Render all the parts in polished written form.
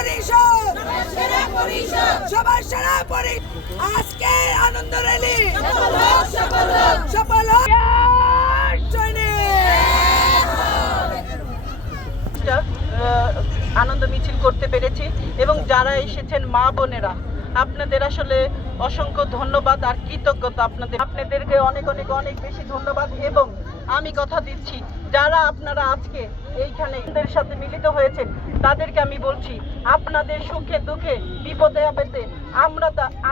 পরিষদ সবার সেরা পরিষদ আজকে আনন্দ র্যালি সফল হোক আনন্দ মিছিল করতে পেরেছি এবং যারা এসেছেন মা বোনেরা আপনাদের আসলে অসংখ্য ধন্যবাদ আর কৃতজ্ঞতা আপনাদেরকে অনেক অনেক অনেক বেশি ধন্যবাদ। এবং আমি কথা দিচ্ছি যারা আপনারা আজকে এইখানে এদের সাথে মিলিত হয়েছেন তাদেরকে আমি বলছি আপনাদের সুখে দুঃখে বিপদে আপদে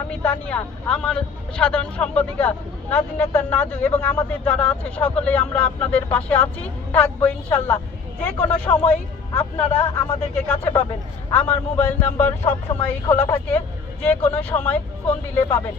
আমি তানিয়া, আমার সাধারণ সম্পাদিকা নাজিনেতা নাজু এবং আমাদের যারা আছে সকলেই আমরা আপনাদের পাশে আছি, থাকবো ইনশাল্লাহ। যে কোনো সময় আপনারা আমাদেরকে কাছে পাবেন। আমার মোবাইল নাম্বার সব সময় খোলা থাকে, যে কোনো সময় ফোন দিলে পাবেন।